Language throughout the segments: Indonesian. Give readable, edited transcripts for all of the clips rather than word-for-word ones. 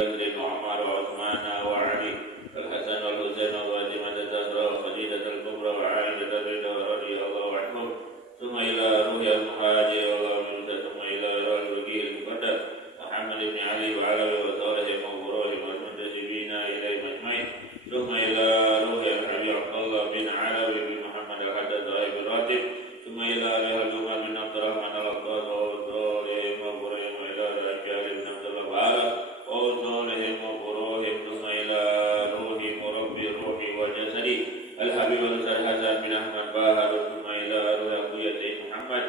بكر وعمر وعثمان وعلي والحسن والحسين وفاطمة الزهراء وخديجة الكبرى وعائشة رضي الله عنهم ثم إلى روح المهاجر والغامدة ثم إلى روح الوكيل المقدس محمد بن علي وعلوي وصالح وغروهم والمنتسبين إليهم أجمعين ثم إلى روح الحبيب عبد الله بن علوي بن محمد الحدث صاحب الراتب ثم إلى روح الجمال بن عبد الرحمن الأقطاس وصالحهم وغروهم وإلى الأشجار بن عبد الله بارك وصالحهم وغروهم ثم إلى روح مربي الروح والجسد الحبيب الحسن بن أحمد باهر ثم إلى روح أبوية سيد محمد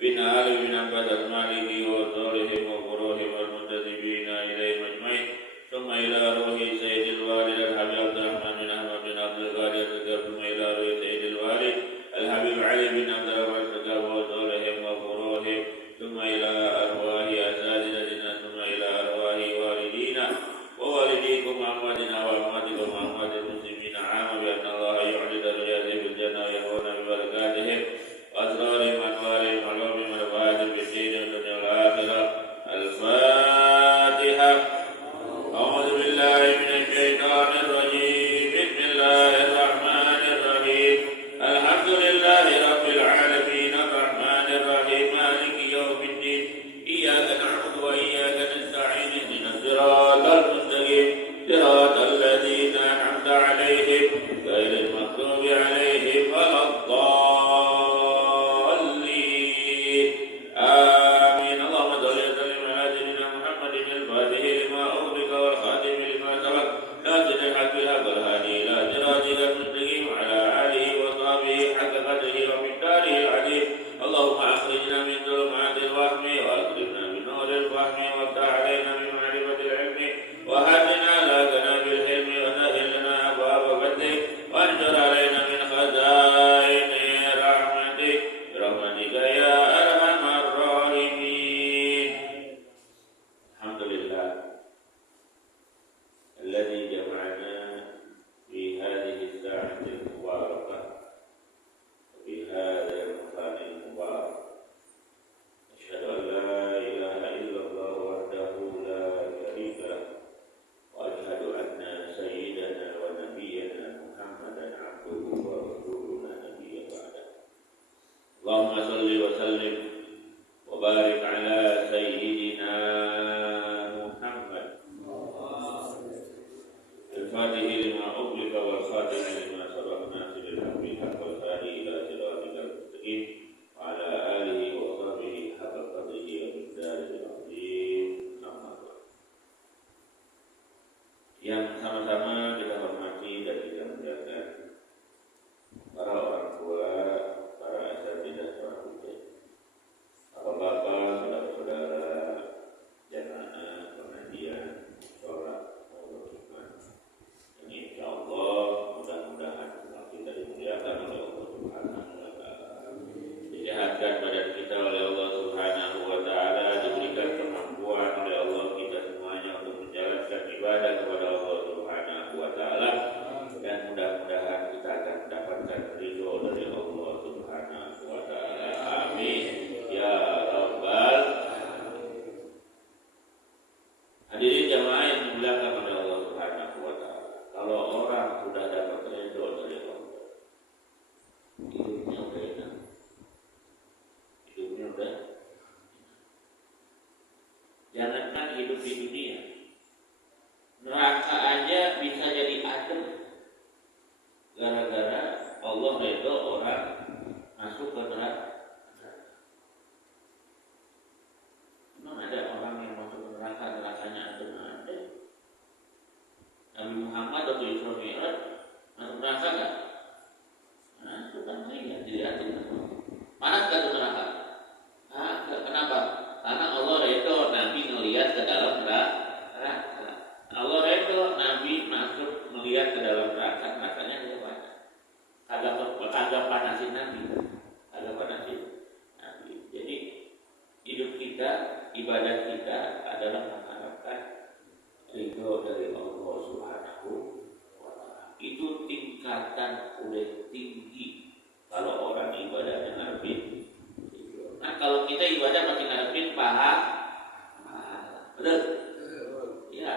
بن علي بن عباس المالكي وصالحهم وغروهم والمنتسبين إليهم أجمعين ثم إلى روح سيد الوالد الحبيب عبد الرحمن بن أحمد بن عبد الغالي السقاف ثم إلى روح سيد الوالد الحبيب علي بن عبد الرحمن السقاف وصالحهم وغروهم ثم إلى أرواح أساتذتنا ثم إلى أرواح والدينا ووالديكم وأمواتنا وأمواتكم وأموات المسلمين عامة بأن الله يعلي درجاتهم في الجنة ويهون ببركاتهم وأسرارهم وأنوارهم وعلومهم ونفعاتهم في الدين والدنيا والآخرة. الفاتحة. أعوذ بالله من الشيطان الرجيم. بسم الله الرحمن الرحيم. الحمد لله رب العالمين الرحمن الرحيم مالك يوم الدين إياك نعبد وإياك نستعين اهدنا الصراط المستقيم صراط الذين أنعمت عليهم غير المغضوب عليهم ولا الضالين آمين. اللهم صل وسلم على سيدنا محمد الفاتح لما أغلق والخاتم لما سبق ناصر الحق بالحق والهادي إلى صراطك المستقيم وعلى آله وصحبه حق قدره ومقداره العظيم. اللهم أخرجنا من ظلمات الوهم وأكرمنا بنور الفهم وافتح علينا بمعرفة العلم وهدنا لاقنا بالحلم وسهل لنا أبواب فضلك وانشر علينا من خزائن رحمتك برحمتك يا أرحم الراحمين. الحمد لله الذي جمعنا في هذه الساعة المباركة وفي هذا المكان المبارك. أشهد أن لا إله إلا الله وحده لا شريك له وأشهد أن سيدنا ونبينا محمدا عبده ورسوله لا نبي بعده. اللهم صل وسلم وبارك على سيدنا محمد الفاتح لما أغلق والخاتم لما سبق ناصر الحق بالحق والهادي إلى صراطك المستقيم وعلى آله وصحبه حق قدره ومقداره العظيم. أما بعد. Yang sama-sama kita hormati dan kita muliakan para orang tua, para asatidzah, para ustaz, bapak-bapak, saudara-saudara, jamaah pengajian, sholat, maupun iman. Dan insyaallah mudah-mudahan kita dimuliakan oleh Allah Subhanahu wa taala. Disehatkan badan kita oleh Allah Subhanahu wa taala, diberikan kemampuan oleh Allah kita semuanya untuk menjalankan ibadah kepada Allah Subhanahu wa taala, dan mudah-mudahan kita akan mendapatkan ridho dari Allah Subhanahu wa taala. Amin ya rabbal alamin. Hadirin jamaah yang dimuliakan oleh Allah Subhanahu wa taala, kalau orang sudah dapat ridho dari Allah, hidupnya udah enak. Hidupnya udah enak. Jangankan hidup di dunia, neraka aja bisa jadi adem gara-gara Allah ridho orang masuk ke neraka. Memang ada orang yang masuk ke neraka, nerakanya adem ada. Nabi Muhammad waktu Isra Mi'raj masuk neraka nggak? Masuk kan saya jadi adem. Panas nggak tuh neraka? Kenapa? Karena Allah ridho Nabi ngelihat ke dalam neraka. Allah ridho Nabi masuk melihat ke dalam neraka, nerakanya dia panas. Kagak panasin Nabi, kagak panasin Nabi. Jadi hidup kita, ibadah kita adalah mengharapkan ridho dari Allah Subhanahu wa taala. Itu tingkatan udah tinggi kalau orang ibadahnya ngarepin. Nah kalau kita ibadah masih ngarepin pahala, betul? Ya,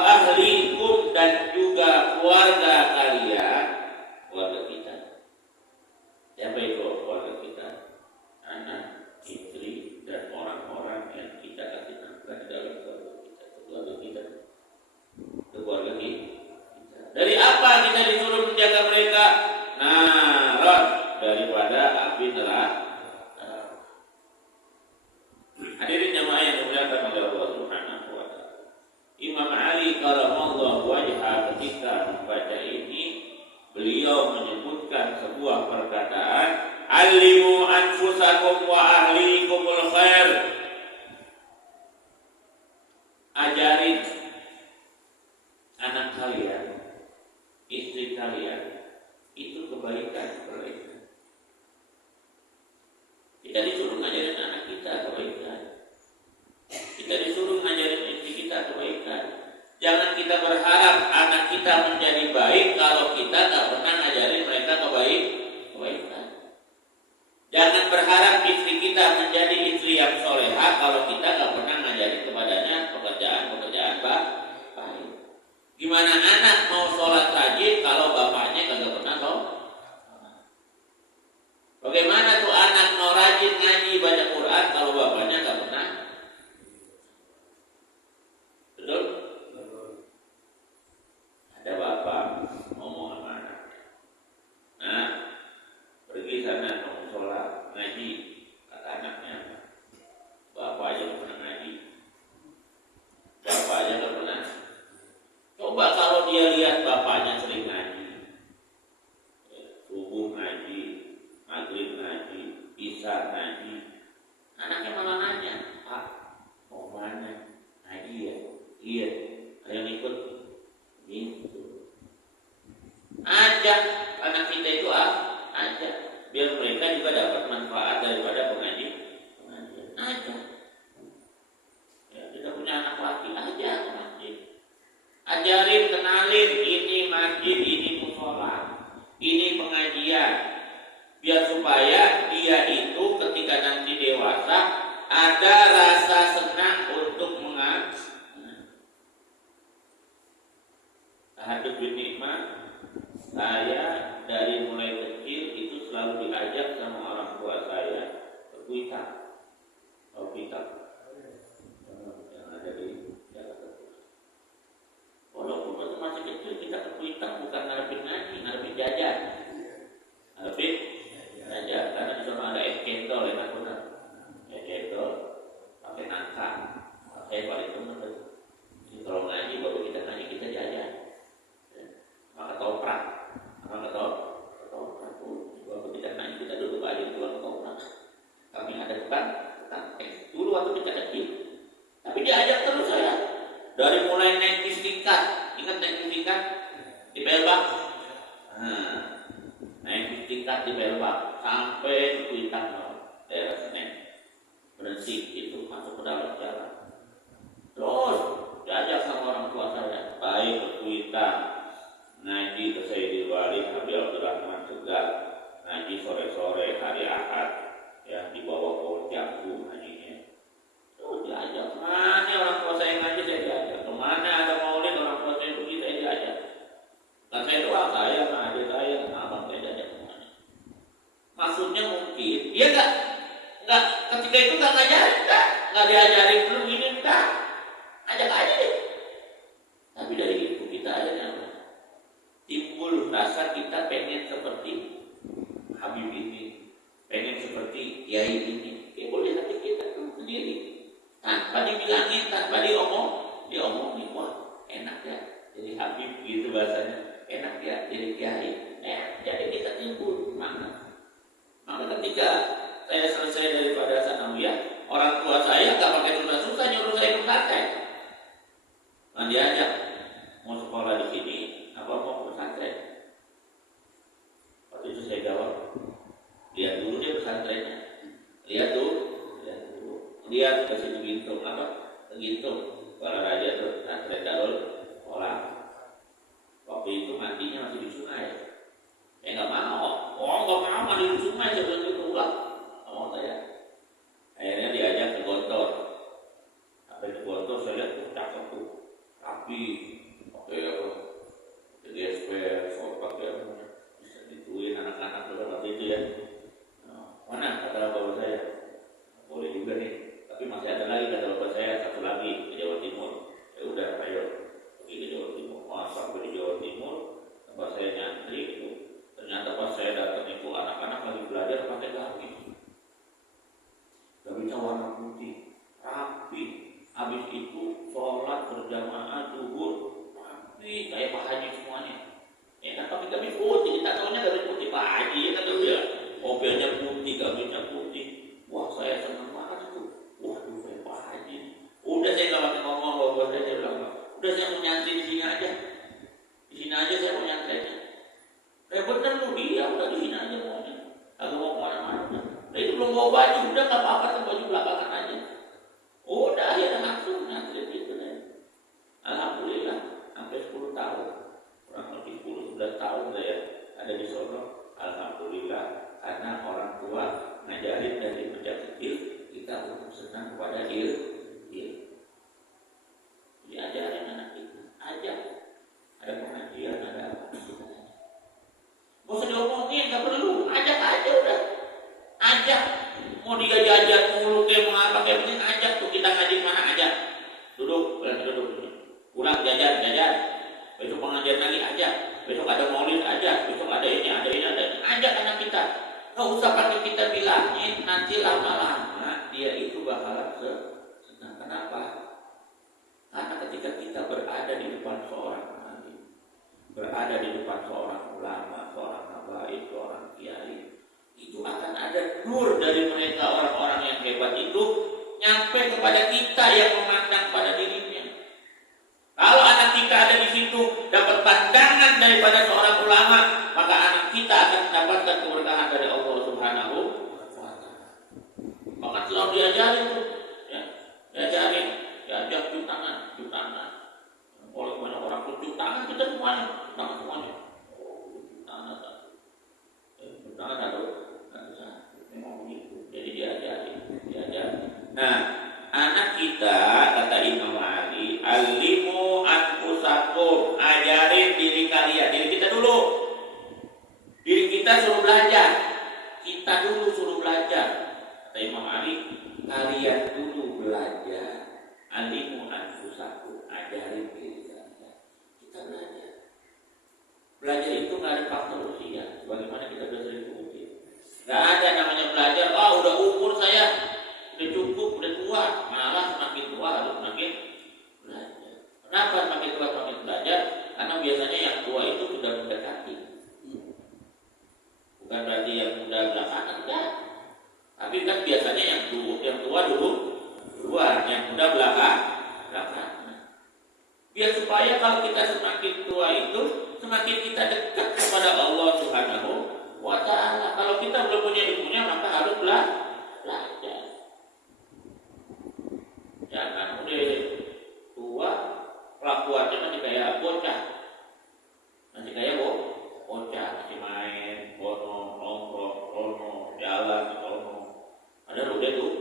ahlikum dan juga keluarga kalian, keluarga kita. Siapa itu keluarga kita? Anak, istri, dan orang-orang yang kita kasih nafkah dalam keluarga kita. Keluarga kita. Keluarga kita. Dari apa kita disuruh menjaga mereka? Naron, daripada api neraka. Hadirin jamaah yang dimuliakan oleh Allah Subhanahu wa taala. Imam Ali karamallahu wajhah ketika membaca ini, beliau menyebutkan sebuah perkataan, "Alimu anfusakum wa ahlikumul khair." Ajarin anak kalian, istri kalian itu kebaikan. Kita disuruh ngajarin anak kita kebaikan. Kita disuruh ngajarin istri kita kebaikan. Jangan kita berharap anak kita menjadi baik kalau kita tak pernah ngajarin mereka kebaikan. Jangan berharap istri kita menjadi istri yang soleha kalau kita tak pernah ngajarin kepadanya pekerjaan baik. Gimana anak mau sholat rajin kalau bapaknya kagak pernah sholat? Bagaimana tuh anak mau rajin ngaji baca Quran kalau bapaknya gak pernah? Betul? Ada bapak ngomong sama anak, nah pergi sana kamu sholat ngaji. Kata anaknya, bapak aja gak pernah ngaji, bapak aja gak pernah. Coba kalau dia lihat bapaknya sering ngaji, subuh ngaji, maghrib ngaji, isya ngaji, anaknya malah nanya, "Pak, mau mana? Ngaji ya?" "Iya." "Ayo ikut." Gitu. Ajak anak kita itu ajak, biar mereka juga dapat manfaat daripada pengajian. Ajak. Ya, kita punya anak laki, ajak ke masjid. Ajarin, kenalin, ini masjid, ini musola, ini pengajian. Biar supaya dia itu ketika nanti dewasa ada rasa senang untuk mengaji. Tahadduts bin nikmah, saya dari mulai kecil itu selalu diajak sama orang tua saya ke Kuitang. Yang ada di Jakarta. Walaupun waktu masih kecil kita ke Kuitang bukan ngarepin ngaji, ngarepin jajan. Ngarepin jajan, karena di sana ada es cendol, enak benar. Es cendol pakai nangka, pakai paling benar. Jadi kalau ngaji, baru kita ngaji kita jajan. Maka ketoprak. Waktu kita ngaji kita duduk aja di luar ketoprak. Kami ada tukang es dulu waktu kita kecil. Tapi diajak terus saya. Dari mulai naik bis tingkat, ingat naik bis tingkat di Pelbak. Naik bis tingkat di Pelbak sampai di Kuitang, daerah Senen. Berhenti itu masuk ke dalam jalan. Terus diajak sama orang tua saya, baik ke Kuitang, ngaji ke Sayyidil Walid Habib Abdurrahman Tegal, ngaji sore-sore hari Ahad, ya di bawah pohon jambu ngajinya. Terus diajak, mana orang tua saya ngaji, saya diajak. Kemana ada maulid orang tua saya pergi, saya diajak. Dan saya doa, saya sama adik saya, abang saya diajak kemana. Maksudnya mungkin dia enggak ketika itu enggak ngajarin, enggak diajarin belum gini, enggak. Ajak aja deh. Tapi dari itu kita aja timbul rasa kita pengen seperti Habib ini, pengen seperti Kiai ini. Timbul di hati kita sendiri, tanpa dibilangin, tanpa diomongin. Wah, enak ya jadi Habib, gitu bahasanya. Enak ya jadi Kiai. Jadi kita timbul semangat. Maka ketika saya selesai daripada sanawiyah, orang tua saya nggak pakai susah-susah nyuruh saya pesantren. Nah, diajak mau sekolah di sini, apa mau pesantren? Waktu itu saya jawab, lihat dulu dia pesantrennya, lihat ke sini Gintung, Para Raja terus pesantren Darul Sekolah. Waktu itu mandinya masih di sungai. Nggak mau, nggak mau mandi di sungai sebelum itu pulang. Nggak mau saya. Akhirnya diajak ke Gontor. Sampai ke Gontor saya lihat cakep tuh, rapi. nyantri di sini aja. Di sini aja saya mau nyantri. Bener lu dia udah di sini aja maunya. Agak mau kemana-mana. Nah itu belum bawa baju, udah nggak apa-apa tuh baju belakangan aja. Udah akhirnya langsung nyantri gitu deh. Alhamdulillah sampai 10 tahun, kurang lebih 10-11 tahun lah ya ada di Solo. Alhamdulillah karena orang tua ngajarin dari sejak kecil kita untuk senang kepada ilmu. Diajarin anak kita, ajak. Ada pengajian, ada apa? Gak usah diomongin, gak perlu, ajak aja udah. Ajak. Mau dia jajan mulu kayak mau apa kayak penting ajak tuh kita ngaji mana ajak. Duduk. Pulang jajan. Besok pengajian lagi ajak. Besok ada maulid ajak. Besok ada ini. Ajak anak kita. Gak usah pakai kita bilangin, nanti lama-lama dia itu bakalan senang. Kenapa? Karena ketika kita berada di depan seorang alim, berada di depan seorang ulama, seorang habaib, seorang kiai, itu akan ada nur dari mereka orang-orang yang hebat itu nyampe kepada kita yang memandang pada dirinya. Kalau anak kita ada di situ dapat pandangan daripada seorang ulama, maka anak kita akan mendapatkan keberkahan dari Allah Subhanahu wa Ta'ala. Maka selalu diajarin tuh, ya, diajak cuci tangan. Oleh banyak orang cuci tangan kita semuanya. Tangan ada, memang begitu. Jadi diajarin. Nah, anak kita kata Imam Ali, alimu anfusakum, ajarin diri kalian, diri kita dulu. Diri kita suruh belajar. Kita dulu suruh belajar. Kata Imam Ali, kalian dulu belajar. Alimu anfusakum, ajarin diri kalian. Kita belajar. Belajar itu nggak ada faktor usia, sebagaimana kita sudah sering mungkin. Nggak ada namanya belajar. Udah umur saya, udah cukup, udah tua. Malah semakin tua harus semakin belajar. Kenapa semakin tua semakin belajar? Karena biasanya yang tua itu sudah mendekati. Bukan berarti yang muda belakangan, enggak. Tapi kan biasanya yang tua dulu duluan, yang muda belakangan. Biar supaya kalau kita semakin tua itu semakin kita dekat kepada Allah Subhanahu wa Ta'ala. Kalau kita belum punya ilmunya maka harus belajar. Jangan udah tua kelakuannya masih kayak bocah. Masih main, nongkrong, jalan, Padahal udah tua.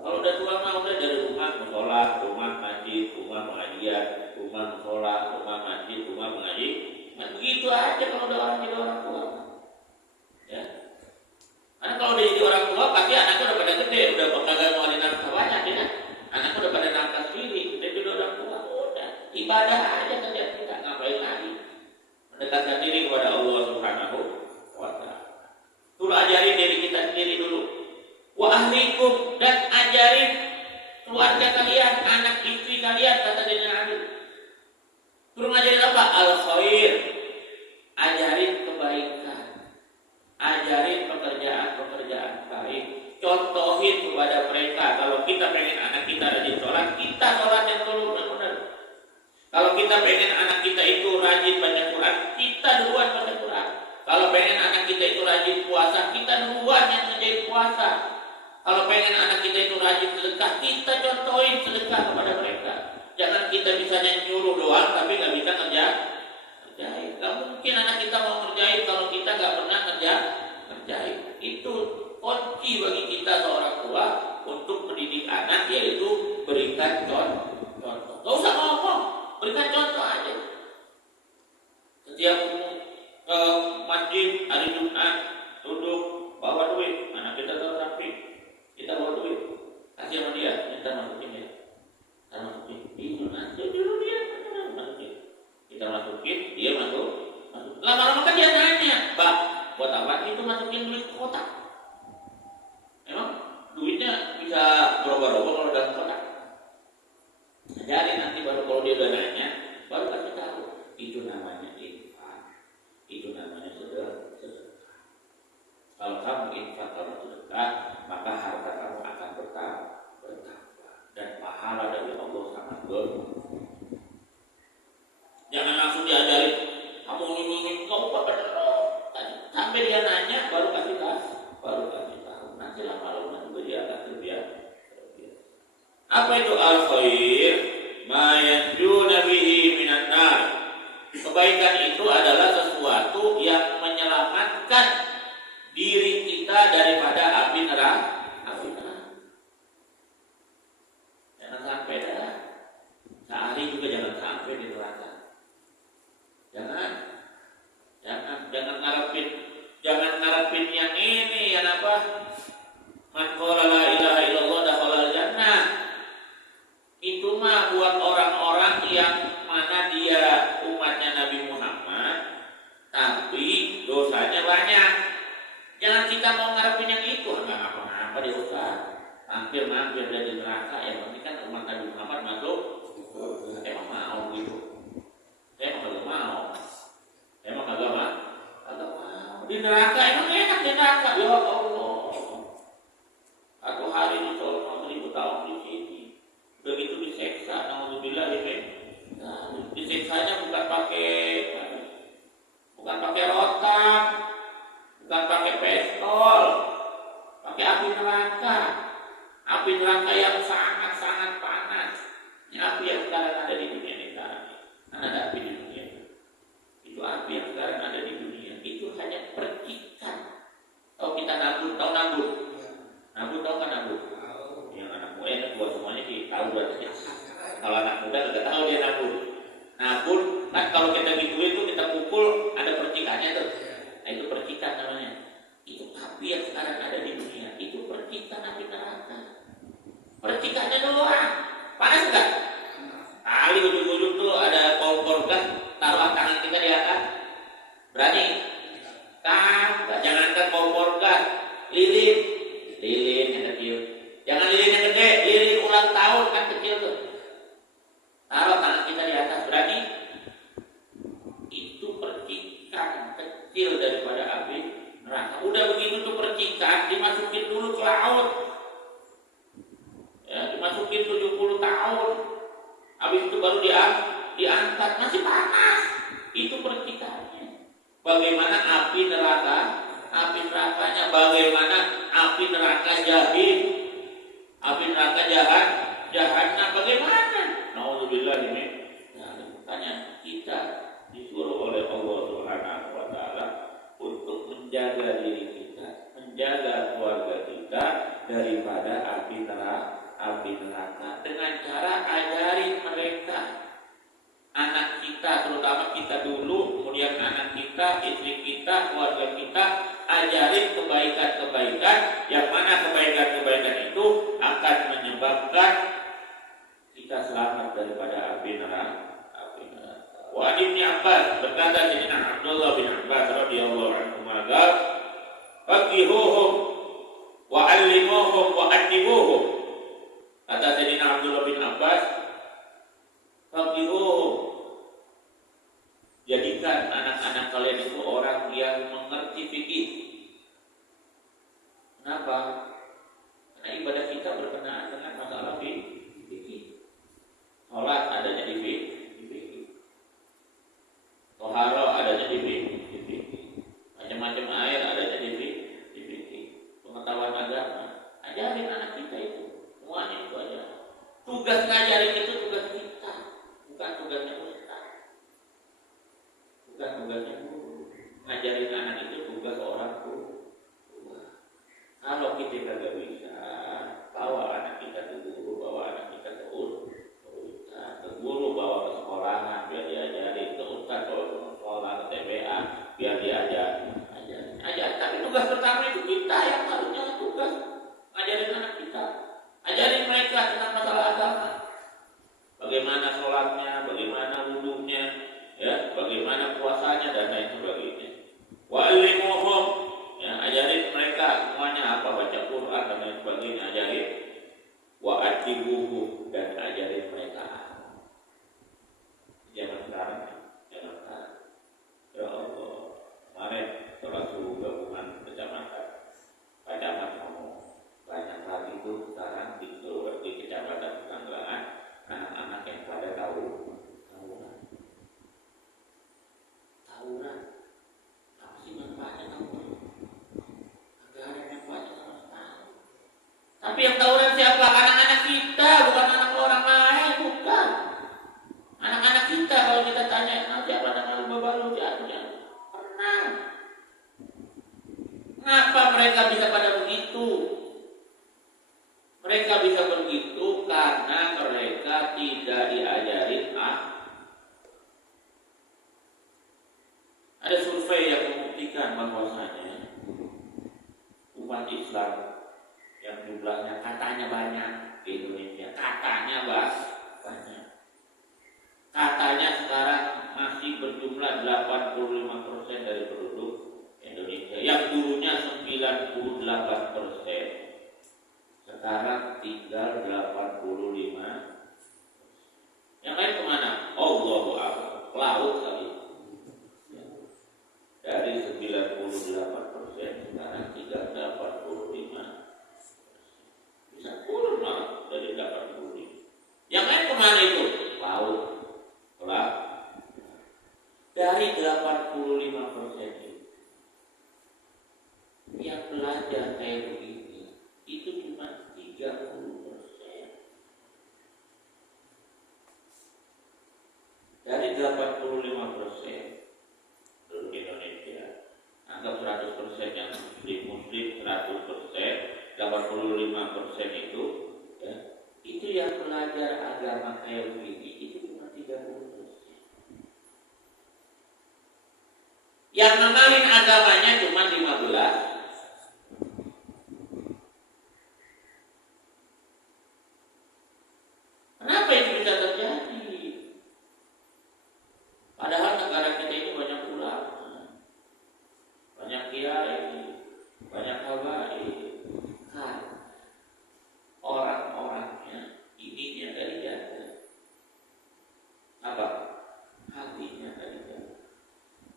Kalau udah tua mah udah dari rumah musola, rumah masjid, rumah pengajian, rumah musola, rumah masjid, rumah pengaji. Nah, begitu aja kalau udah jadi orang tua. Ya. Karena kalau udah jadi orang tua pasti anaknya udah pada gede, udah kagak mau ada nafkah banyak ya. Anaknya udah pada nafkah sendiri, udah jadi orang tua, udah ibadah aja saja kita, ngapain lagi? Mendekatkan diri kepada Allah Subhanahu wa Ta'ala. Dulu ajarin diri kita sendiri dulu. Wa ahlikum, dan ajarin keluarga kalian, anak istri kalian, kata Sayyidina Ali. Terus ngajarin apa? Al-khair. Ajarin kebaikan. Ajarin pekerjaan baik. Contohin kepada mereka. Kalau kita pengen anak kita rajin sholat, kita sholat yang dulu benar-benar. Kalau kita pengen anak kita itu rajin baca Quran, kita duluan baca Quran. Kalau pengen anak kita itu rajin puasa, kita duluan yang menjadi puasa. Kalau pengen anak kita itu rajin sedekah, kita contohin sedekah kepada mereka. Jangan kita bisanya nyuruh doang, tapi nggak bisa ngerjain. Gak mungkin anak kita mau ngerjain kalau kita nggak pernah ngerjain. Itu kunci bagi kita seorang tua untuk mendidik anak, yaitu berikan contoh. Gak usah ngomong, berikan contoh aja. Setiap ke masjid hari Jumat duduk bawa duit, anak kita tahu rapi. Kita bawa duit, kasih sama dia, kita masukin ya. Kita masukin, itu nanti dulu dia masukin. Kita masukin, dia masuk. Lama-lama kan dia nanya, Pak, buat apa itu masukin duit ke kotak? Emang duitnya bisa berubah-ubah kalau dalam kotak? Jadi nanti baru kalau dia udah nanya, baru kasih tahu. Itu namanya infak, itu namanya sedekah. Kalau kamu infak, kalau sedekah, maka harta kamu akan bertambah dan pahala dari Allah sangat besar. Kebaikan itu adalah sesuatu yang menyelamatkan diri kita daripada api neraka. Jangan sampai dah. Sehari juga jangan sampai di neraka. Jangan ngarepin yang ini yang apa? Man qala la ilaha illallah dakhala jannah. Itu mah buat orang-orang yang mana dia umatnya Nabi Muhammad tapi dosanya banyak. Jangan kita mau ngarepin yang itu, enggak apa-apa di Ustaz. Hampir dari neraka, yang penting kan umat Nabi Muhammad masuk. Emang mau gitu? Emang kagak mau. Di neraka emang enak di neraka, ya Allah. Satu hari ditolong 1000 tahun di sini. Udah gitu diseksa, naudzubillah ya. Nah, diseksanya bukan pakai rotan, bukan pakai pistol, pakai api neraka. Api neraka yang sangat-sangat panas. Ini api yang sekarang ada di dunia ini sekarang. Ada api di dunia. Itu api yang sekarang ada di dunia. Itu hanya percikan. Tahu kita nabur, tahu nabur? Nabur tahu kan nabur? Yang anak muda ini buat semuanya sih tahu berarti. Kalau anak muda nggak tahu dia nabur. Nabur kan kalau kita gituin itu kita pukul ada percikannya tuh. Nah, itu percikan namanya. Itu api yang sekarang ada di dunia. Itu percikan api neraka. Percikannya doang. Panas enggak? Kali ujung-ujung tuh ada kompor gas, taruh tangan kita di atas. Berani? Jangankan kompor gas, lilin yang kecil. Jangan lilin yang gede, lilin ulang tahun kan kecil tuh. Taruh tangan kita di atas, berani? Itu percikan kecil daripada api neraka. Udah begitu tuh percikan, dimasukin dulu ke laut. Ya, dimasukin 70 tahun. Habis itu baru diangkat, masih panas. Itu percikannya. Bagaimana api neraka? Api nerakanya bagaimana? Api neraka jahim. Api neraka jahanam bagaimana? Naudzubillah ini. Nah, makanya kita disuruh oleh Allah Subhanahu wa taala untuk menjaga diri kita, menjaga keluarga kita daripada api neraka dengan cara ajarin mereka. Anak kita, terutama kita dulu, kemudian anak kita, istri kita, keluarga kita, ajarin kebaikan-kebaikan yang mana kebaikan-kebaikan itu akan menyebabkan kita selamat daripada api neraka. Wa Ibnu Abbas berkata Sayyidina Abdullah bin Abbas radhiyallahu anhu maka faqihuhum wa 'allimuhum wa adibuhum. Kata Sayyidina Abdullah bin Abbas, faqihuhum, jadikan anak-anak kalian itu orang yang mengerti fikih. Kenapa? Karena ibadah kita berkenaan dengan masalah fikih. Salat adanya di fikih. Toharo adanya di fikih. Macam-macam air adanya di fikih. Pengetahuan agama, ajarin anak kita itu. Semuanya itu aja. Tugas ngajarin itu tugas kita, bukan tugasnya ustaz. Bukan tugasnya guru. Ngajarin anak itu tugas orang tua. Kalau kita kagak bisa, bawa anak kita ke guru, bawa anak kita ke ustaz, ke guru bawa ke sekolahan biar diajarin, ke ustaz bawa ke sekolah, ke TPA biar diajarin. Tapi tugas pertama itu kita yang harusnya tugas ngajarin anak kita. Ajarin mereka tentang masalah agama. Bagaimana sholatnya, bagaimana wudunya, ya, bagaimana puasanya dan lain sebagainya. Wa alimuhum, ya, ajarin mereka semuanya apa, baca Quran Kenapa mereka bisa pada begitu? Mereka bisa begitu karena mereka tidak diajarin Ada survei yang membuktikan bahwasanya umat Islam yang jumlahnya katanya banyak di Indonesia, katanya banyak. Katanya sekarang masih berjumlah 85% dari penduduk Indonesia. Yang dulunya 98%. Sekarang tinggal 85%. Yang lain kemana? Allahu Akbar. Laut kali. Dari 98% sekarang tinggal 85%. Bisa turun malah dari 85%. Yang lain kemana itu? Laut. Dari 85% yang belajar kayak begini itu cuma 30%. Dari 85% penduduk Indonesia, anggap 100% yang muslim 100%, 85% itu ya, itu yang belajar agama kayak begini itu cuma 30%. Yang mengenalin agamanya cuma 15. Kenapa itu bisa terjadi? Padahal negara kita ini banyak ulama, banyak kiai, banyak habaib. Kan orang-orangnya ininya dari jatuh. Apa? Hatinya dari jatuh.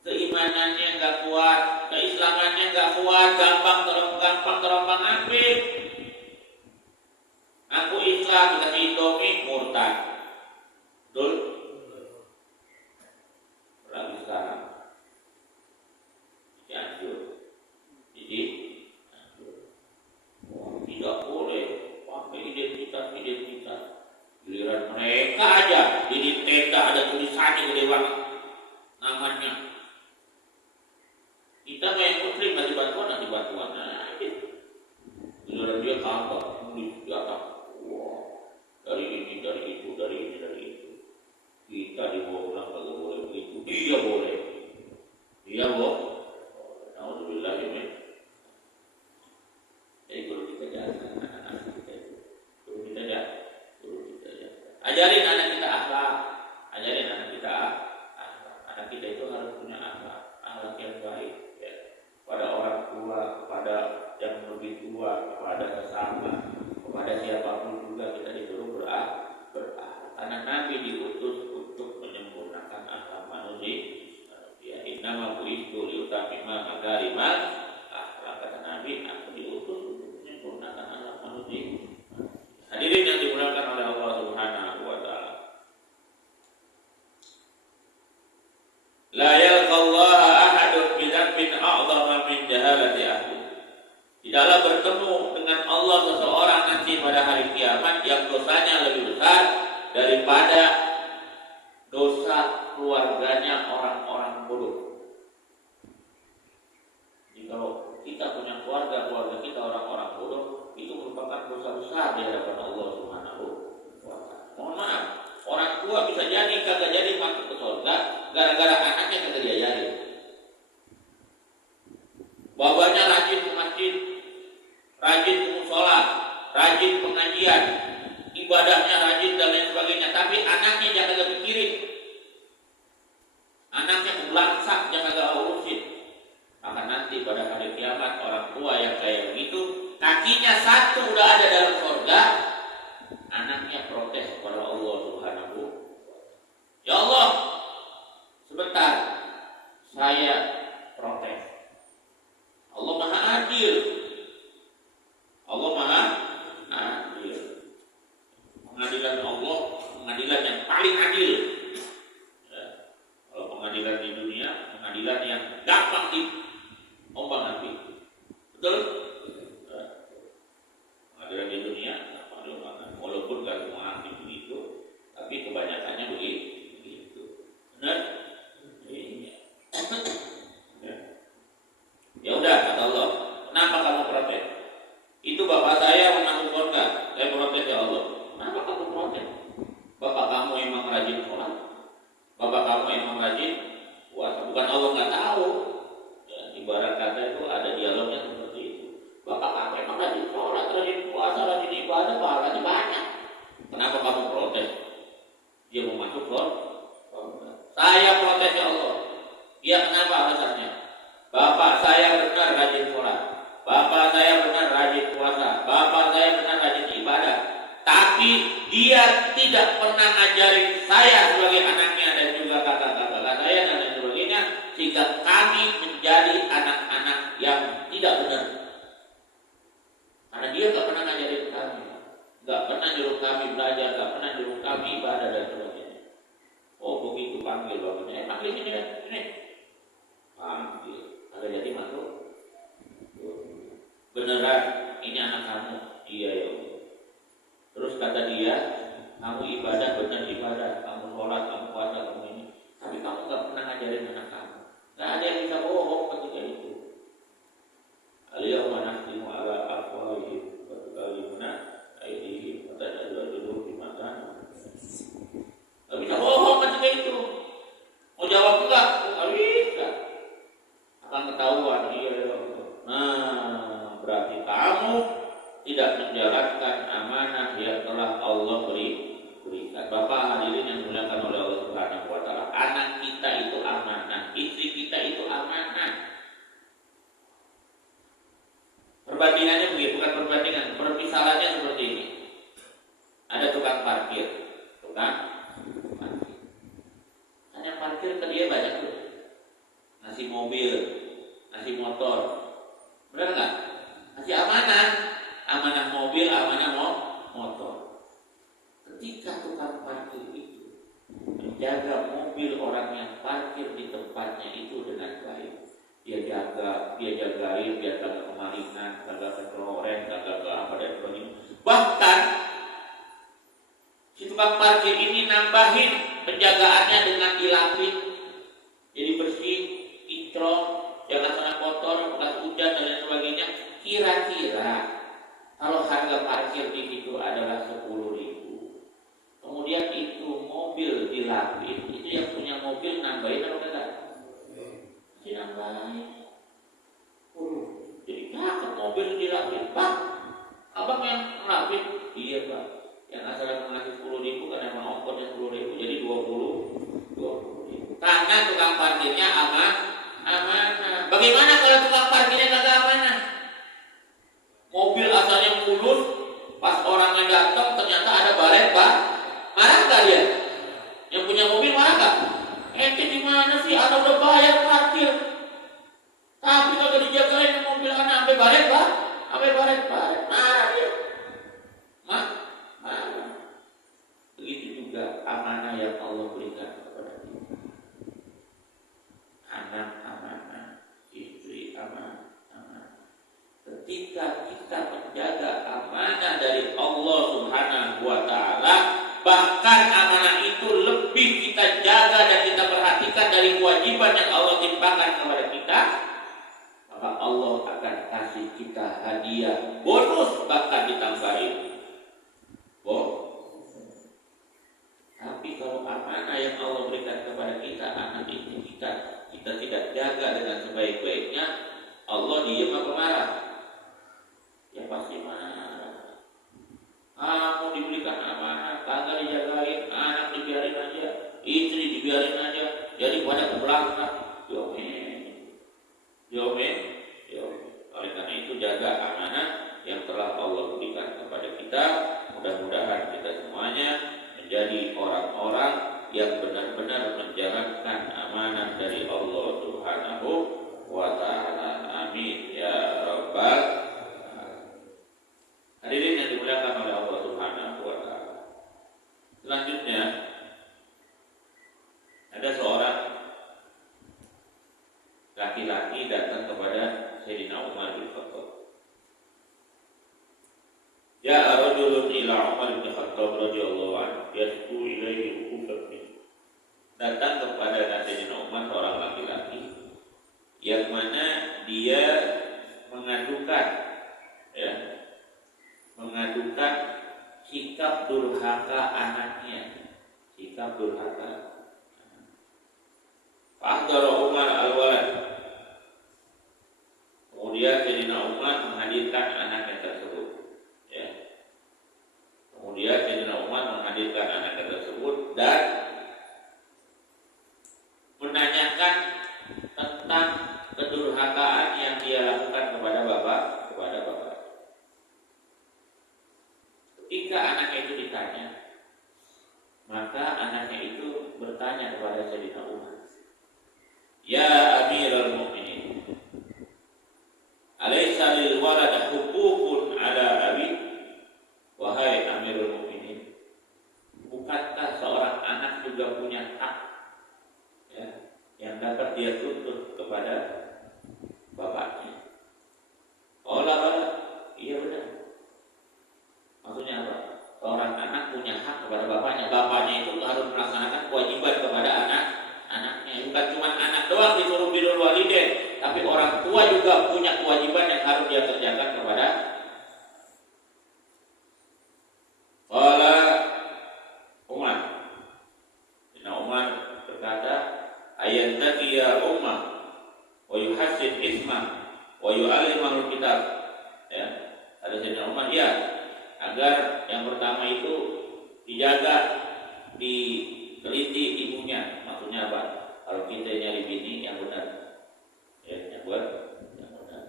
Keimanannya nggak kuat, keislamannya nggak kuat, gampang terombang ambing. Aku Islam kita Indomie murtad. Betul? Lagi sekarang. Cianjur. Jadi tidak boleh pakai identitas. Giliran mereka aja di tenda ada tulisannya gede banget namanya. Kita main muslim nanti bantuan aja. Giliran dia kabar tulis di atas. Dari ini, dari itu. Kita dibawa pulang kalau boleh begitu. Dia boleh. Alhamdulillah ya. Jadi guru kita jangan anak-anak kita itu. Guru kita jangan. Ajarin anak kita akhlak. Anak kita itu harus punya akhlak yang baik. Ya. Pada orang tua, kepada yang lebih tua, kepada sesama, kepada siapapun juga kita disuruh berakhlak. Karena Nabi diutus untuk menyempurnakan akhlak manusia. Innama bu'itsu liutammima makarimal akhlak. Kata Nabi, aku diutus untuk menyempurnakan akhlak manusia. Hadirin yang dimuliakan oleh Allah Subhanahu wa taala. La yalqallaha ahadun bi dzambin a'dhama min jahalati ahli. Tidaklah bertemu dengan Allah seseorang nanti pada hari kiamat yang dosanya lebih besar daripada dosa keluarganya orang-orang bodoh. Jadi kalau kita punya keluarga kita orang-orang bodoh, itu merupakan dosa besar di hadapan Allah Subhanahu wa taala. Mohon maaf, orang tua bisa jadi kagak jadi masuk ke surga gara-gara anaknya kagak diajarin. Bapaknya rajin ke masjid, rajin ke mushola, rajin pengajian, ibadahnya rajin dan lain sebagainya, tapi anaknya jangan gak pikirin. Anaknya kebelangsak, jangan gak urusin. Maka nanti pada hari kiamat orang tua yang kayak begitu, kakinya satu udah ada dalam surga, anaknya protes kepada Allah Subhanahu. Ya Allah, sebentar, saya protes. Allah Maha Adil. Allah Maha Adil. Pengadilan Allah, pengadilan yang paling adil. Ya. Kalau pengadilan di dunia, pengadilan yang gampang diombang-ambing. Betul? Ya. Pengadilan di dunia gampang diombang-ambing. Walaupun gak semua ahli begitu, tapi kebanyakannya begitu. Benar? Iya. Ya kenapa alasannya? Bapak saya benar rajin sholat, bapak saya benar rajin puasa, bapak saya benar rajin ibadah. Tapi dia tidak pernah ngajarin saya sebagai anaknya dan juga kakak-kakak saya dan lain sebagainya, sehingga kami menjadi anak-anak yang tidak benar. Karena dia nggak pernah ngajarin kami, nggak pernah nyuruh kami belajar, nggak pernah nyuruh kami ibadah dan sebagainya. Oh begitu panggil bapaknya, panggil sini ya, sini. Panggil, agak jadi masuk. Beneran, ini anak kamu. Iya ya. Terus kata dia, kamu ibadah benar ibadah, kamu sholat, kamu puasa, kamu ini. Tapi kamu nggak pernah ngajarin anak kamu. Nggak ada yang bisa bohong ketika itu. Al-yawma nakhtimu ala afwahihim wa tukallimuna aydihim wa tashhadu arjuluhum bima kanu. Nggak bisa bohong ketika itu. Mau jawab enggak? Nggak bisa. Akan ketahuan iya ya. Nah, berarti kamu tidak menjalankan amanah yang telah Allah berikan. Bapak hadirin yang dimuliakan oleh Allah Subhanahu wa taala. Anak kita itu amanah, istri kita itu amanah. Perbandingannya begitu, bukan perbandingan, permisalannya seperti ini. Ada tukang parkir. Hanya parkir ke dia banyak tuh. Ngasih mobil, ngasih motor. Benar nggak? Ngasih amanah mobil, amanah motor. Ketika tukang parkir itu menjaga mobil orang yang parkir di tempatnya itu dengan baik, dia jagain, dia jaga kemalingan, jaga kekeloren, jaga ke apa dan sebagainya. Bahkan si tukang parkir ini nambahin penjagaannya dengan dilapis, jadi bersih, kinclong, jangan kena kotor, bekas hujan dan lain sebagainya. Kira-kira kalau harga parkir di situ adalah 10.000, kemudian itu mobil dilapis, itu yang punya mobil nambahin atau enggak? Masih nambahin. Jadi cakep mobil dilapis. Pak, abang yang ngelapis? Iya pak. Yang asalnya mengasih 10.000 karena emang ongkosnya 10.000, jadi 20.000. Karena tukang parkirnya amanah. Bagaimana kalau tukang parkirnya kagak amanah? Mobil asalnya mulus, pas orangnya datang ternyata ada baret pak. Marah nggak dia? Yang punya mobil marah nggak? Ente di mana sih? Anda udah bayar parkir, tapi kagak dijagain mobil anak sampai baret pak, sampai baret. Marah dia. Marah. Begitu juga amanah yang Allah berikan kepada kita. Anak amanah, istri amanah. Ketika kita menjaga amanah dari Allah Subhanahu wa taala, bahkan amanah itu lebih kita jaga dan kita perhatikan dari kewajiban yang Allah timpakan kepada kita, maka Allah akan kasih kita hadiah bonus, bahkan ditambahin. Tapi kalau amanah yang Allah berikan kepada kita, anak itu kita tidak jaga dengan sebaik-baiknya, Allah diam apa marah? Ya pasti marah. Kamu diberikan amanah, kagak dijagain, anak dibiarin aja, istri dibiarin aja, jadi pada ke belakang. Yomen. Oleh karena itu jaga amanah yang telah Allah berikan kepada kita. Mudah-mudahan kita semuanya menjadi orang-orang yang benar-benar menjalankan amanah dari Allah Subhanahu wa taala. Amin ya rabbal alamin. Hadirin yang dimuliakan oleh Allah Subhanahu wa taala. Selanjutnya ada seorang laki-laki datang kepada Sayyidina Umar bin Khattab. Ya rajulun ila Umar bin Khattab radhiyallahu anhu yasku ilaihi ukufan. Datang kepada Sayyidina Umar seorang laki-laki yang mana dia mengadukan sikap durhaka anaknya, sikap durhaka. Fahdara Umar al-walad. Kemudian Sayyidina Umar menghadirkan anaknya tersebut. Kemudian Sayyidina Umar menghadirkan anaknya tersebut dan menanyakan yang dapat dia tuntut kepada bapaknya. Allah, iya benar. Maksudnya apa? Seorang anak punya hak kepada bapaknya. Bapaknya itu harus melaksanakan kewajiban kepada anaknya. Bukan cuma anak doang disuruh birrul walidain, tapi orang tua juga punya kewajiban yang harus dia kerjakan kepada. Qala Umar. Umar berkata, ayantaki ya ummah wa yuhassin ismah wa yu'allimahul kitab. Ya, ada Sayyidina Umar, ya, agar yang pertama itu dijaga, diteliti ibunya. Maksudnya apa? Kalau kita nyari bini yang benar, ya, yang benar,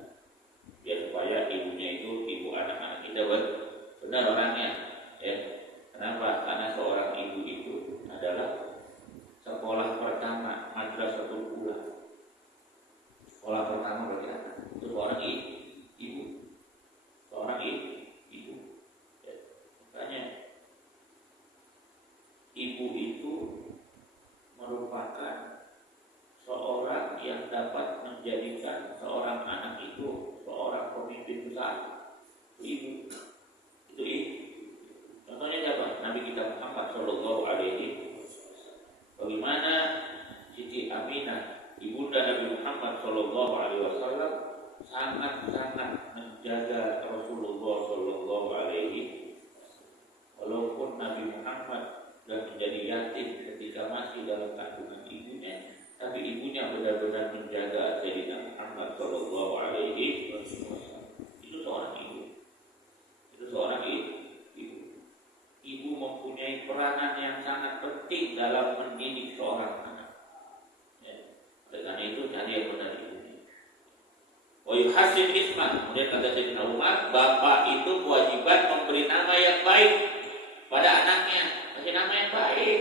biar supaya ibunya itu ibu anak-anak kita benar orangnya. Ya, kenapa? Karena seorang ibu itu adalah sekolah pertama, madrasatul ula. Sekolah pertama bagi anak itu seorang ibu, seorang ibu. Ya, makanya ibu itu merupakan seorang yang dapat menjadikan seorang anak itu seorang pemimpin besar. Ibu itu ibu. Contohnya siapa? Nabi kita Muhammad Shallallahu Alaihi Wasallam. Bagaimana Siti Aminah, ibunda Nabi Muhammad Shallallahu Alaihi Wasallam, sangat-sangat menjaga Rasulullah Shallallahu Alaihi Wasallam. Walaupun Nabi Muhammad sudah menjadi yatim ketika masih dalam kandungan ibunya, tapi ibunya benar-benar menjaga Sayyidina Muhammad Shallallahu Alaihi Wasallam. Itu seorang ibu. Itu seorang ibu. Ibu mempunyai peranan yang sangat penting dalam mendidik seorang anak. Ya. Dengan itu cari yang benar ibunya. Wa yuhassin ismah. Kemudian kata Sayyidina Umar, bapak itu kewajiban memberi nama yang baik pada anaknya. Kasih nama yang baik.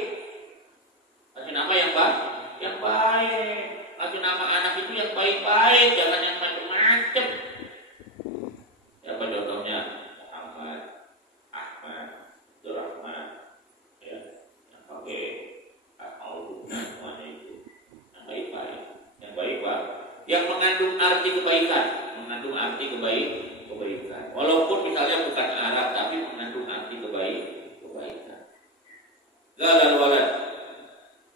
Kasih nama yang baik. Yang baik. Kasih nama anak itu yang baik-baik, jangan yang macam-macam. Ya, apa contohnya? Muhammad, Ahmad, Abdurrahman, ya, yang pakai al-ulum semuanya itu yang baik-baik, yang baik-baik, yang mengandung arti kebaikan, mengandung arti kebaikan. Walaupun misalnya bukan Arab, tapi mengandung arti kebaikan. Galal walad,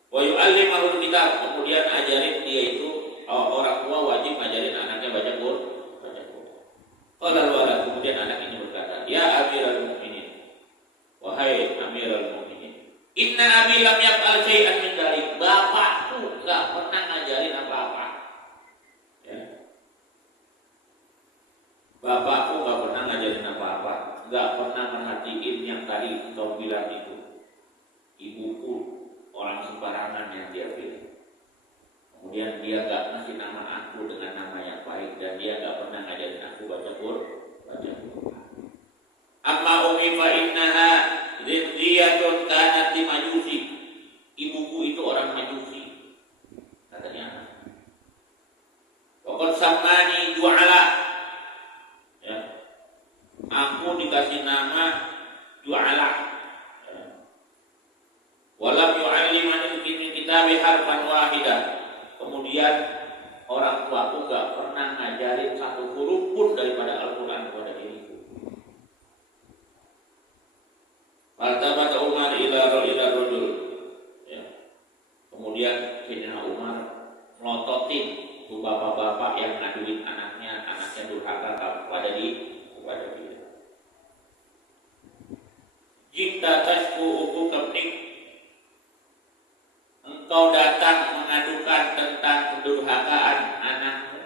wa yu'allimahul kitab. Kemudian ajarin dia itu, orang tua wajib ajarin anaknya baca Quran. Galal walad. Kemudian anak ini berkata, ya Amirul Mukminin, wahai Amirul Mukminin, inna abi lam yaf'al syai'an min dzalik. Bapakku enggak pernah ngajarin apa-apa. Ya. Bapakku enggak pernah ngajarin apa-apa, enggak pernah merhatiin yang tadi kau bilang itu. Ibuku orang sembarangan yang dia pilih. Kemudian dia enggak ngasih nama aku dengan nama yang baik, dan dia enggak pernah ngajarin aku baca Quran. Amma ummi fa innaha dziyatun kanat li majusi. Ibuku itu orang majusi, katanya. Wa samani Ju'ala. Ya. Aku dikasih nama Ju'ala. Ya. Walam yu'allimani min kitabi harfan wahidah. Kemudian orang tuaku enggak pernah ngajarin satu huruf pun daripada Al-Qur'an kepada diriku. Faltabata Umar ila rajul. Ya. Kemudian Sayyidina Umar melototin tuh bapak-bapak yang ngaduin anaknya durhaka kepada dia. Jika tasku uku kepnik, engkau datang mengadukan tentang kedurhakaan anakmu.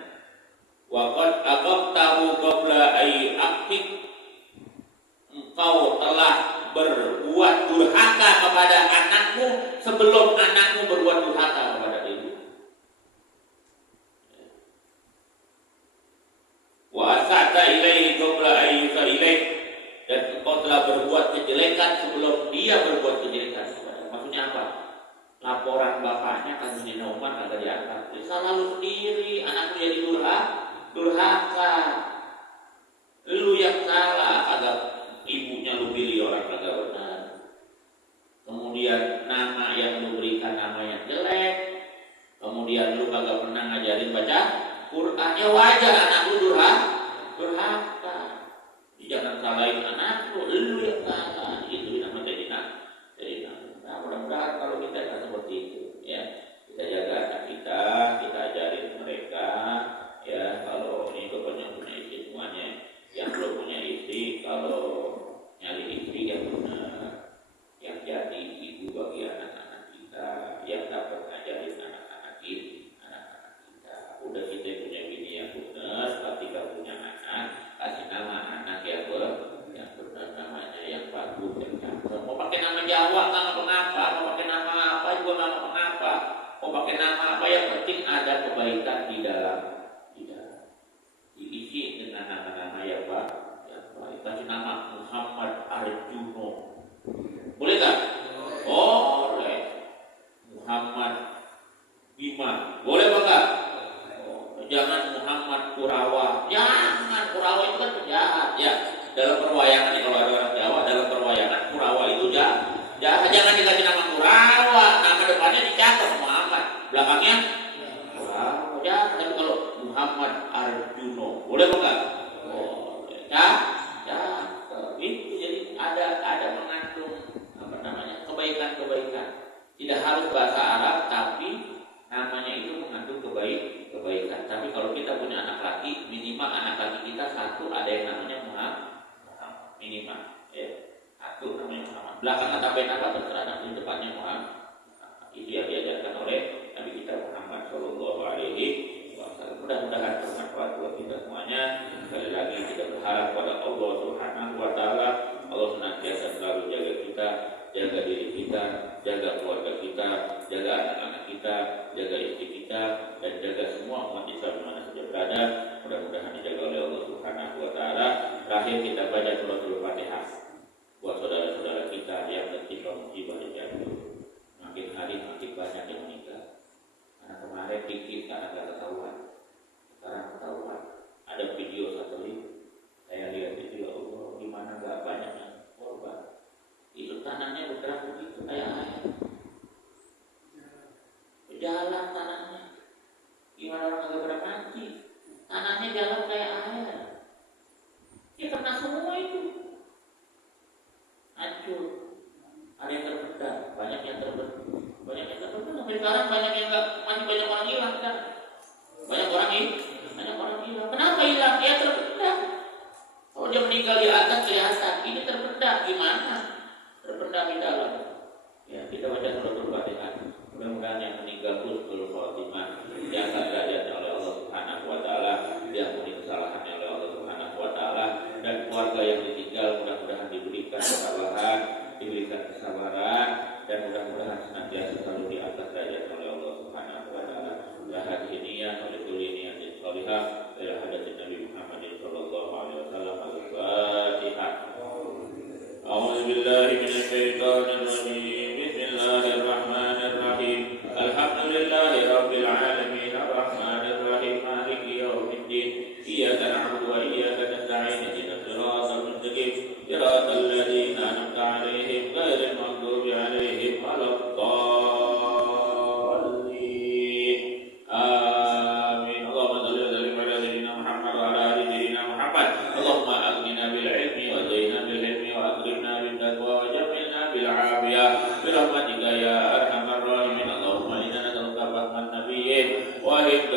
Wa qad aqamtahu qabla ay aqtik. Engkau telah berbuat durhaka kepada anakmu sebelum anakmu berbuat durhaka kepada ibu. Wa asata ilaihi qabla ayyuka ilaih. Dan engkau telah berbuat kejelekan sebelum dia berbuat kejelekan kepada. Maksudnya apa? Laporan bapaknya kan Sayyidina Umar kagak diangkat. Salah lu sendiri, anakmu jadi durhaka. Lu yang salah, kagak ibunya lu pilih orang kagak benar. Kemudian nama yang lu berikan nama yang jelek. Kemudian kuliah dulu kagak pernah ngajarin baca Quran, ya wajar anakku durhaka. Jangan salahin anakku, lu yang salah. Itu namanya jadi nah, mudah-mudahan kalau kita nggak seperti itu, ya kita jaga anak kita ajarin mereka, ya kalau ini pokoknya punya istri semuanya, yang belum punya istri kalau nyari istri yang benar, yang jadi ibu bagi anak-anak kita, yang dapat ngajarin anak-anak kita. Udah kita punya bini yang benar, ketika punya anak, kasih nama anak yang benar, namanya yang bagus, yang cakep. Mau pakai nama Jawa nggak apa-apa, mau pakai nama apa juga nggak apa-apa, mau pakai nama apa yang penting ada kebaikan di dalam, diisi dengan nama-nama yang baik. Kasih nama Muhammad Arjuno, boleh tak? Boleh. Muhammad Bima, boleh enggak? Jangan Muhammad Kurawa. Jangan, Kurawa itu kan penjahat ya. Dalam perwayangan, kalau ada orang Jawa, dalam perwayangan Kurawa itu jahat. Jangan dikasih nama Kurawa, nama depannya dicatat Muhammad, belakangnya Kurawa. Jangan. Tapi kalau Muhammad Arjuno, boleh enggak? Boleh. Itu jadi ada mengandung kebaikan. Tidak harus bahasa Arab, tapi namanya itu mengandung kebaikan. Tapi kalau kita punya anak laki, minimal anak laki kita satu ada yang namanya Muhammad, minimal, ya satu namanya Muhammad. Belakangnya tambahin apa terserah, nanti depannya Muhammad. Itu yang diajarkan oleh Nabi kita Muhammad Shallallahu Alaihi Wasallam. Mudah-mudahan bermanfaat buat kita semuanya. Sekali lagi kita berharap pada Allah Subhanahu Wa Taala, Allah senantiasa selalu jaga kita, jaga diri kita, jaga keluarga kita, jaga anak-anak kita, jaga istri kita, dan jaga semua umat Islam di mana saja berada. Mudah-mudahan dijaga oleh Allah Subhanahu Wa Taala. Terakhir kita baca suratul Fatihah buat saudara-saudara kita yang tertimpa musibah di jatuh. Makin hari makin banyak yang meninggal. Karena kemarin dikit karena nggak ketahuan, sekarang ketahuan. Ada video satelit, saya lihat itu, ya Allah, gimana nggak banyak yang korban. Itu tanahnya bergerak begitu kayak air, jalan tanahnya. Gimana orang nggak pada mati? Tanahnya jalan kayak air. Ya kena semua itu, hancur. Ada yang terbedah, banyak yang terbedah. Sampai sekarang banyak yang nggak, masih banyak orang hilang kan? Banyak orang hilang. Kenapa hilang? Ya terbedah. Kalau dia meninggal di atas kelihatan, ini terbedah gimana? Terpendam di dalam. Ya, kita baca suratul Fatihah. Mudah-mudahan yang meninggal husnul khotimah, diangkat derajatnya oleh Allah Subhanahu Wa Taala, diampuni kesalahannya oleh Allah Subhanahu Wa Taala, dan keluarga yang ditinggal mudah-mudahan diberikan ketabahan, diberikan kesabaran, dan mudah-mudahan senantiasa selalu diangkat derajatnya oleh Allah Subhanahu Wa Taala. Ya hadhihi niyyah wa likulli niyyatin shalihah ila hadatin Nabi Muhammad sallallahu alaihi wasallam. Al-Fatihah. أعوذ بالله من الشيطان الرجيم. بسم الله الرحمن الرحيم. الحمد لله رب العالمين الرحمن الرحيم مالك يوم الدين. إياك نعبد وإياك نستعين اهدنا الصراط المستقيم صراط الذين أنعمت عليهم غير المغضوب عليهم ولا الضالين. آمين. اللهم صل وسلم على سيدنا محمد وعلى آل سيدنا محمد. اللهم أغننا بالعلم وزينا بالعلم وأكرمنا بالتقوى وجملنا بالعافية برحمتك يا أرحم الراحمين. اللهم إنا نسألك فهم النبيين وحفظ